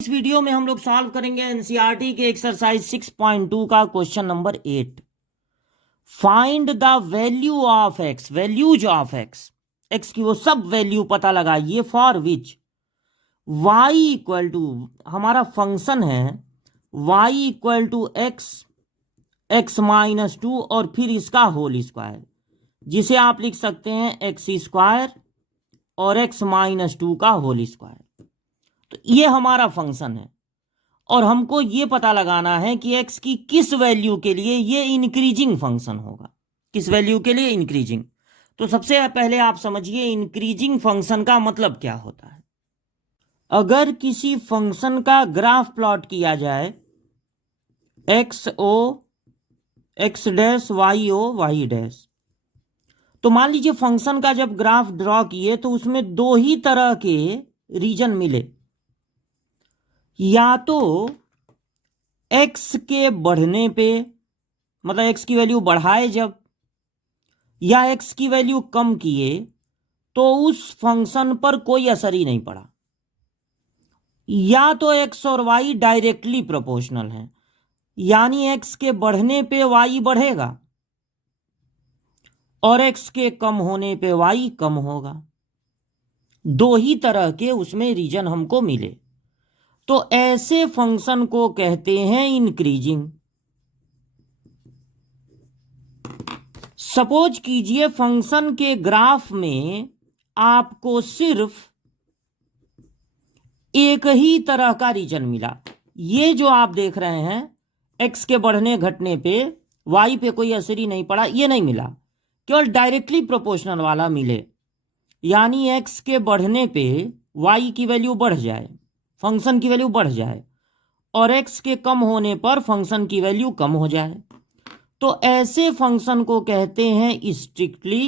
इस वीडियो में हम लोग सॉल्व करेंगे एनसीईआरटी के एक्सरसाइज 6.2 का question number 8। Find the value of X, values of X, X की वो सब वैल्यू पता लगाइए for which Y equal to, हमारा फंक्शन है Y equal to X, X minus 2 और फिर इसका होल स्क्वायर, जिसे आप लिख सकते हैं एक्स स्क्वायर और एक्स माइनस 2 का होल स्क्वायर। तो ये हमारा फंक्शन है और हमको ये पता लगाना है कि x की किस वैल्यू के लिए ये इंक्रीजिंग फंक्शन होगा, किस वैल्यू के लिए इंक्रीजिंग। तो सबसे पहले आप समझिए इंक्रीजिंग फंक्शन का मतलब क्या होता है। अगर किसी फंक्शन का ग्राफ प्लॉट किया जाए X O X dash Y O Y dash, तो मान लीजिए फंक्शन का जब ग्राफ ड्रॉ किए तो उसमें दो ही तरह के रीजन मिले, या तो x के बढ़ने पे, मतलब x की वैल्यू बढ़ाए जब, या x की वैल्यू कम किए तो उस फंक्शन पर कोई असर ही नहीं पड़ा, या तो x और y डायरेक्टली प्रोपोर्शनल हैं, यानी x के बढ़ने पे y बढ़ेगा और x के कम होने पे y कम होगा। दो ही तरह के उसमें रीजन हमको मिले, तो ऐसे फंक्शन को कहते हैं इंक्रीजिंग। सपोज कीजिए फंक्शन के ग्राफ में आपको सिर्फ एक ही तरह का रीजन मिला, ये जो आप देख रहे हैं x के बढ़ने घटने पे y पे कोई असर ही नहीं पड़ा, ये नहीं मिला, केवल डायरेक्टली प्रोपोर्शनल वाला मिले, यानी x के बढ़ने पे y की वैल्यू बढ़ जाए, फंक्शन की वैल्यू बढ़ जाए, और x के कम होने पर फंक्शन की वैल्यू कम हो जाए। तो ऐसे फंक्शन को कहते हैं स्ट्रिक्टली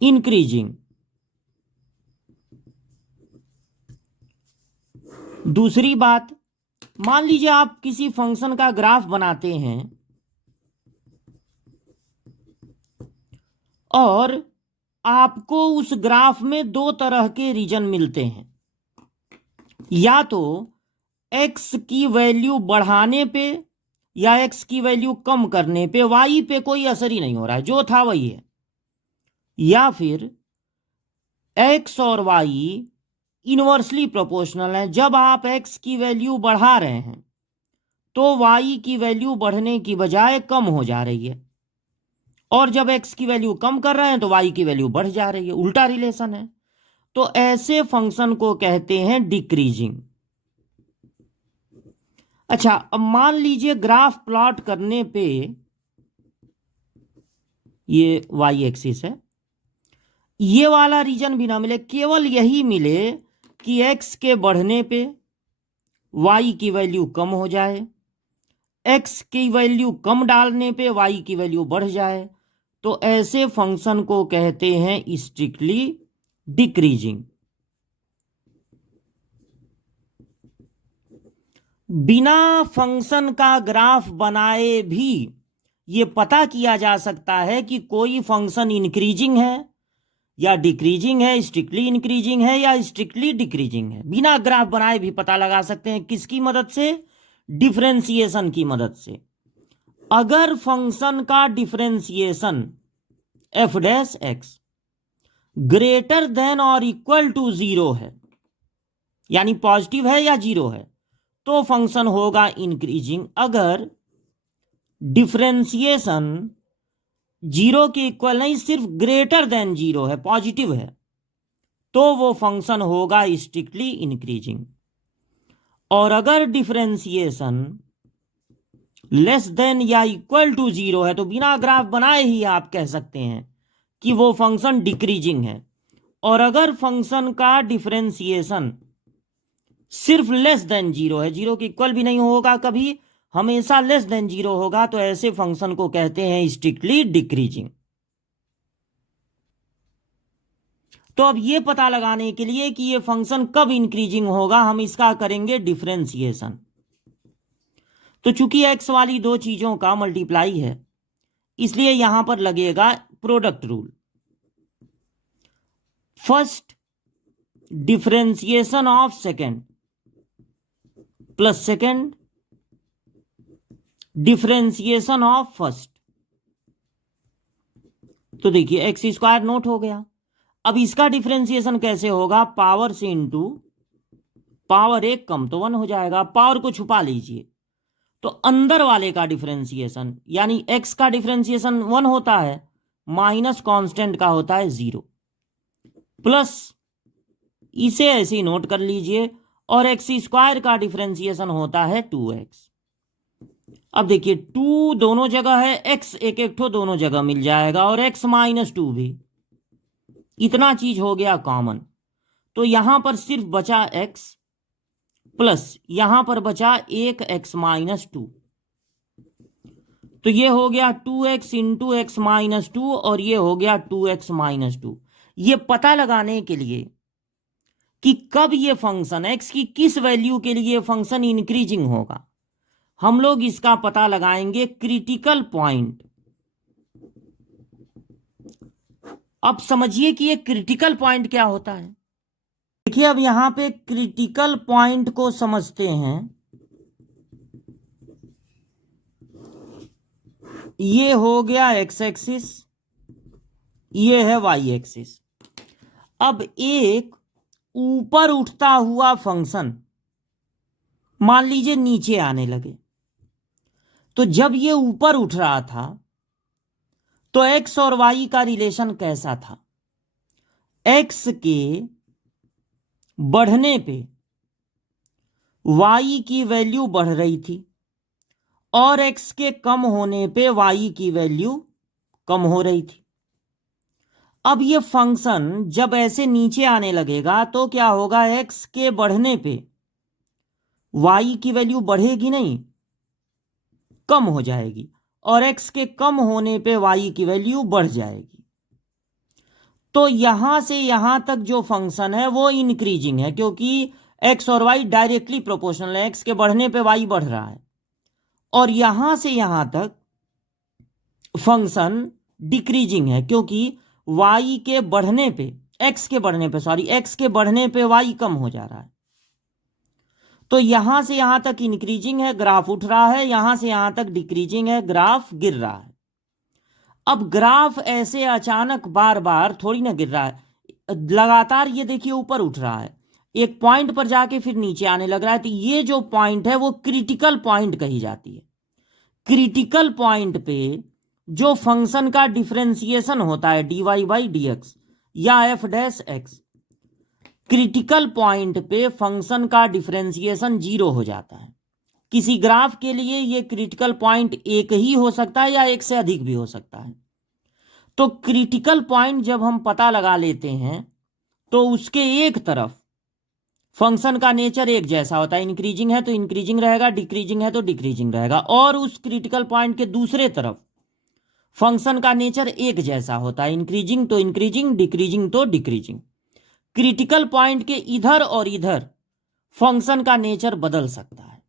इंक्रीजिंग। दूसरी बात, मान लीजिए आप किसी फंक्शन का ग्राफ बनाते हैं और आपको उस ग्राफ में दो तरह के रीजन मिलते हैं, या तो x की वैल्यू बढ़ाने पे या x की वैल्यू कम करने पे y पे कोई असर ही नहीं हो रहा है, जो था वही है, या फिर x और y इनवर्सली प्रोपोर्शनल है, जब आप x की वैल्यू बढ़ा रहे हैं तो y की वैल्यू बढ़ने की बजाय कम हो जा रही है, और जब x की वैल्यू कम कर रहे हैं तो y की वैल्यू बढ़ जा रही है, उल्टा रिलेशन है। तो ऐसे फंक्शन को कहते हैं डिक्रीजिंग। अच्छा, अब मान लीजिए ग्राफ प्लॉट करने पे ये y एक्सिस है, ये वाला रीजन भी ना मिले, केवल यही मिले कि x के बढ़ने पे y की वैल्यू कम हो जाए, x की वैल्यू कम डालने पे y की वैल्यू बढ़ जाए, तो ऐसे फंक्शन को कहते हैं स्ट्रिक्टली डिक्रीजिंग। बिना फंक्शन का ग्राफ बनाए भी ये पता किया जा सकता है कि कोई फंक्शन इंक्रीजिंग है या डिक्रीजिंग है, स्ट्रिक्टली इंक्रीजिंग है या स्ट्रिक्टली डिक्रीजिंग है। बिना ग्राफ बनाए भी पता लगा सकते हैं, किसकी मदद से? डिफरेंशिएशन की मदद से। अगर फंक्शन का differentiation F dash x greater than और इक्वल टू 0 है, यानी पॉजिटिव है या 0 है, तो फंक्शन होगा इंक्रीजिंग। अगर डिफरेंशिएशन 0 के इक्वल नहीं, सिर्फ ग्रेटर देन 0 है, पॉजिटिव है, तो वो फंक्शन होगा स्ट्रिक्टली इंक्रीजिंग। और अगर डिफरेंशिएशन लेस देन या इक्वल टू 0 है, तो बिना ग्राफ बनाए ही आप कह सकते हैं कि वो फंक्शन डिक्रीजिंग है। और अगर फंक्शन का डिफरेंशिएशन सिर्फ लेस देन 0 है, 0 के इक्वल भी नहीं होगा कभी, हमेशा लेस देन 0 होगा, तो ऐसे फंक्शन को कहते हैं स्ट्रिक्टली डिक्रीजिंग। तो अब ये पता लगाने के लिए कि ये फंक्शन कब इंक्रीजिंग होगा, हम इसका करेंगे डिफरेंशिएशन। तो चूंकि x वाली दो चीजों का मल्टीप्लाई है, इसलिए यहां पर लगेगा product rule. First differentiation of second, plus second differentiation of first. तो देखिए एक्स स्क्वायर नोट हो गया। अब इसका डिफरेंशिएशन कैसे होगा? पावर से इंटू पावर, एक कम तो 1 हो जाएगा, पावर को छुपा लीजिए। तो अंदर वाले का डिफरेंशिएशन यानी एक्स का डिफरेंशिएशन 1 होता है, माइनस कांस्टेंट का होता है 0, प्लस इसे ऐसे ही नोट कर लीजिए, और एक्स स्क्वायर का डिफरेंशिएशन होता है 2x। अब देखिए 2 दोनों जगह है, x एक एक ठो दोनों जगह मिल जाएगा, और x माइनस 2 भी, इतना चीज हो गया कॉमन। तो यहां पर सिर्फ बचा x, प्लस यहां पर बचा एक x माइनस 2। तो ये हो गया 2x इंटू एक्स माइनस 2, और ये हो गया 2x माइनस 2। ये पता लगाने के लिए कि कब ये फंक्शन x की किस वैल्यू के लिए फंक्शन इंक्रीजिंग होगा, हम लोग इसका पता लगाएंगे क्रिटिकल पॉइंट। अब समझिए कि ये क्रिटिकल पॉइंट क्या होता है। देखिए अब यहां पे क्रिटिकल पॉइंट को समझते हैं। ये हो गया एक्स एक्सिस, ये है वाई एक्सिस। अब एक ऊपर उठता हुआ फंक्शन मान लीजिए नीचे आने लगे। तो जब ये ऊपर उठ रहा था तो एक्स और वाई का रिलेशन कैसा था? एक्स के बढ़ने पे वाई की वैल्यू बढ़ रही थी, और एक्स के कम होने पे वाई की वैल्यू कम हो रही थी। अब ये फंक्शन जब ऐसे नीचे आने लगेगा तो क्या होगा? एक्स के बढ़ने पे वाई की वैल्यू बढ़ेगी नहीं, कम हो जाएगी, और एक्स के कम होने पे वाई की वैल्यू बढ़ जाएगी। तो यहां से यहां तक जो फंक्शन है वो इंक्रीजिंग है, क्योंकि एक्स और वाई डायरेक्टली प्रोपोर्शनल है, एक्स के बढ़ने पे वाई बढ़ रहा है। और यहां से यहां तक फंक्शन डिक्रीजिंग है, क्योंकि वाई के बढ़ने पे एक्स के बढ़ने पे वाई कम हो जा रहा है। तो यहां से यहां तक इंक्रीजिंग है, ग्राफ उठ रहा है, यहां से यहां तक डिक्रीजिंग है, ग्राफ गिर रहा है। अब ग्राफ ऐसे अचानक बार बार थोड़ी ना गिर रहा है, लगातार ये देखिए ऊपर उठ रहा है, एक पॉइंट पर जाके फिर नीचे आने लग रहा है। तो ये जो पॉइंट है वो क्रिटिकल पॉइंट कही जाती है। क्रिटिकल पॉइंट पे जो फंक्शन का डिफरेंशिएशन होता है dy बाई dx या f dash x, critical point पे फंक्शन का डिफरेंशिएशन 0 हो जाता है। किसी ग्राफ के लिए ये क्रिटिकल पॉइंट एक ही हो सकता है या एक से अधिक भी हो सकता है। तो क्रिटिकल पॉइंट जब हम पता लगा लेते हैं तो उसके एक तरफ फंक्शन का नेचर एक जैसा होता है, इंक्रीजिंग है तो इंक्रीजिंग रहेगा, डिक्रीजिंग है तो डिक्रीजिंग रहेगा, और उस क्रिटिकल पॉइंट के दूसरे तरफ फंक्शन का नेचर एक जैसा होता है, इंक्रीजिंग तो इंक्रीजिंग, डिक्रीजिंग तो डिक्रीजिंग। क्रिटिकल पॉइंट के इधर और इधर फंक्शन का नेचर बदल सकता है।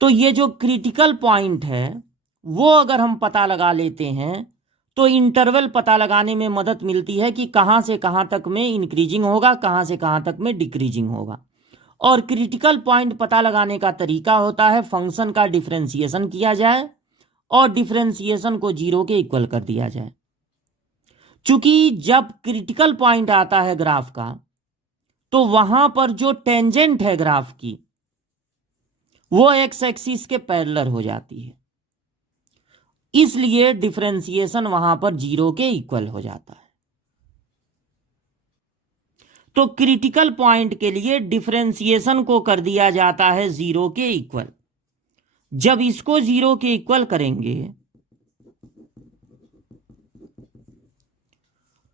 तो ये जो क्रिटिकल पॉइंट है वो अगर हम पता लगा लेते हैं तो इंटरवल पता लगाने में मदद मिलती है कि कहां से कहां तक में इंक्रीजिंग होगा, कहां से कहां तक में डिक्रीजिंग होगा। और क्रिटिकल पॉइंट पता लगाने का तरीका होता है फंक्शन का डिफरेंशिएशन किया जाए और डिफरेंशिएशन को 0 के इक्वल कर दिया जाए। चूंकि जब क्रिटिकल पॉइंट आता है ग्राफ का तो वहां पर जो टेंजेंट है ग्राफ की वो एक्स एक्सिस के पैरेलल हो जाती है, इसलिए डिफरेंशिएशन वहां पर 0 के इक्वल हो जाता है। तो क्रिटिकल पॉइंट के लिए डिफरेंशिएशन को कर दिया जाता है 0 के इक्वल। जब इसको 0 के इक्वल करेंगे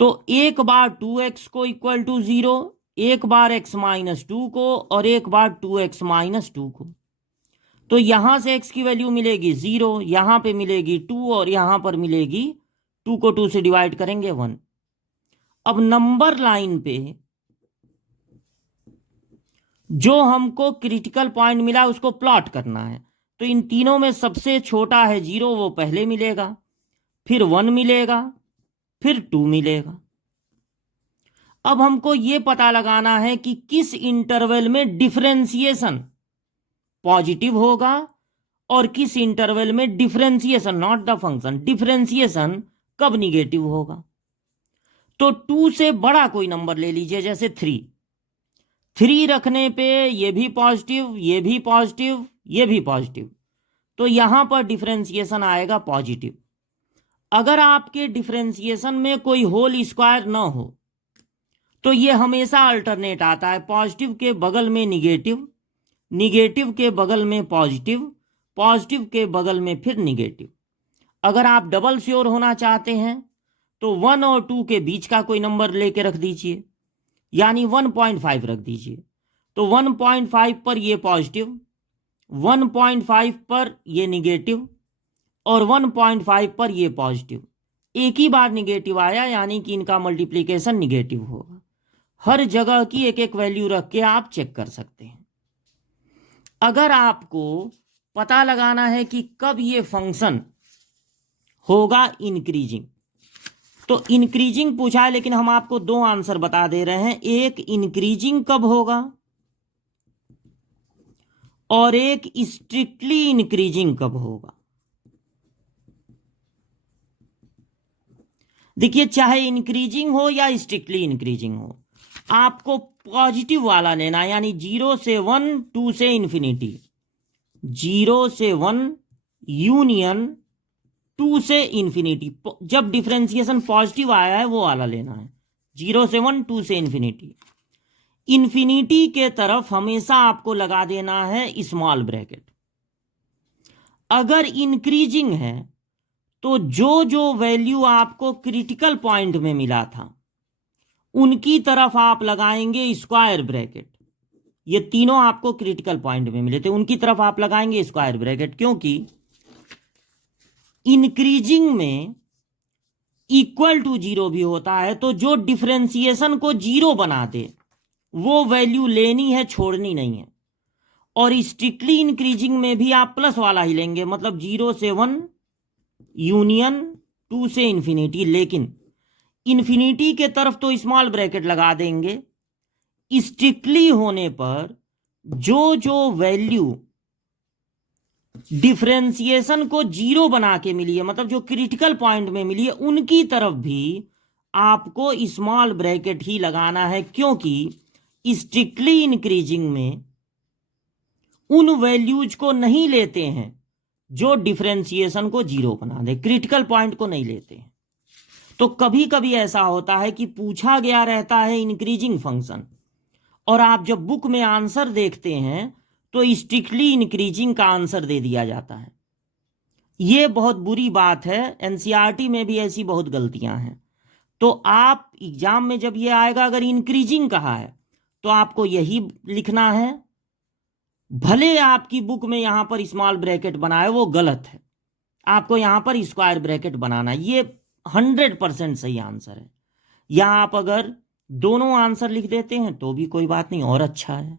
तो एक बार 2x को इक्वल टू 0, एक बार x माइनस 2 को, और एक बार 2x माइनस 2 को। तो यहां से x की वैल्यू मिलेगी 0, यहां पे मिलेगी 2, और यहां पर मिलेगी 2 को 2 से डिवाइड करेंगे 1। अब नंबर लाइन पे जो हमको क्रिटिकल पॉइंट मिला उसको प्लॉट करना है। तो इन तीनों में सबसे छोटा है 0, वो पहले मिलेगा, फिर 1 मिलेगा, फिर 2 मिलेगा। अब हमको ये पता लगाना है कि किस इंटरवल में डिफरेंशिएशन पॉजिटिव होगा और किस इंटरवल में differentiation, not the function, differentiation कब निगेटिव होगा। तो 2 से बड़ा कोई नंबर ले लीजिए, जैसे 3 रखने पे ये भी पॉजिटिव, ये भी पॉजिटिव, ये भी पॉजिटिव, तो यहां पर डिफरेंशिएशन आएगा पॉजिटिव। अगर आपके डिफरेंशिएशन में कोई होल स्क्वायर ना हो तो ये हमेशा अल्टरनेट आता है, पॉजिटिव के बगल में निगेटिव, निगेटिव के बगल में पॉजिटिव, पॉजिटिव के बगल में फिर निगेटिव। अगर आप डबल श्योर होना चाहते हैं तो 1 और 2 के बीच का कोई नंबर लेके रख दीजिए, यानी 1.5 रख दीजिए। तो 1.5 पर ये पॉजिटिव, 1.5 पर ये निगेटिव और 1.5 पर ये पॉजिटिव। एक ही बार निगेटिव आया, यानी कि इनका मल्टीप्लिकेशन निगेटिव होगा। हर जगह की एक एक वैल्यू रख के आप चेक कर सकते हैं। अगर आपको पता लगाना है कि कब ये फंक्शन होगा इंक्रीजिंग, तो इंक्रीजिंग पूछा है, लेकिन हम आपको 2 आंसर बता दे रहे हैं। एक इंक्रीजिंग कब होगा और एक स्ट्रिक्टली इंक्रीजिंग कब होगा। देखिए, चाहे इंक्रीजिंग हो या स्ट्रिक्टली इंक्रीजिंग हो, आपको पॉजिटिव वाला लेना, यानी 0 से 1, 2 से इंफिनिटी, 0 से 1 यूनियन 2 से इंफिनिटी। जब डिफरेंशिएशन पॉजिटिव आया है वो वाला लेना है, 0 से 1, 2 से इंफिनिटी। इंफिनिटी के तरफ हमेशा आपको लगा देना है स्मॉल ब्रैकेट। अगर इंक्रीजिंग है तो जो जो वैल्यू आपको क्रिटिकल पॉइंट में मिला था उनकी तरफ आप लगाएंगे स्क्वायर ब्रैकेट। ये तीनों आपको क्रिटिकल पॉइंट में मिले थे, उनकी तरफ आप लगाएंगे स्क्वायर ब्रैकेट, क्योंकि इंक्रीजिंग में इक्वल टू 0 भी होता है। तो जो डिफरेंशिएशन को 0 बना दे वो वैल्यू लेनी है, छोड़नी नहीं है। और स्ट्रिक्टली इंक्रीजिंग में भी आप प्लस वाला ही लेंगे, मतलब 0 से 1 यूनियन 2 से इंफिनिटी। लेकिन इंफिनिटी के तरफ तो स्मॉल ब्रैकेट लगा देंगे। स्ट्रिक्टली होने पर जो जो वैल्यू डिफरेंशिएशन को 0 बना के मिली है, मतलब जो क्रिटिकल पॉइंट में मिली है, उनकी तरफ भी आपको स्मॉल ब्रैकेट ही लगाना है, क्योंकि स्ट्रिक्टली इंक्रीजिंग में उन वैल्यूज को नहीं लेते हैं जो डिफरेंशिएशन को 0 बना दे, क्रिटिकल पॉइंट को नहीं लेते हैं। तो कभी कभी ऐसा होता है कि पूछा गया रहता है इंक्रीजिंग फंक्शन, और आप जब बुक में आंसर देखते हैं तो स्ट्रिक्टली इंक्रीजिंग का आंसर दे दिया जाता है। ये बहुत बुरी बात है, एनसीईआरटी में भी ऐसी बहुत गलतियां हैं। तो आप एग्जाम में जब ये आएगा, अगर इंक्रीजिंग कहा है तो आपको यही लिखना है, भले आपकी बुक में यहां पर स्मॉल ब्रैकेट बनाए, वो गलत है, आपको यहां पर स्क्वायर ब्रैकेट बनाना है। ये 100% सही आंसर है। या आप अगर दोनों आंसर लिख देते हैं तो भी कोई बात नहीं, और अच्छा है।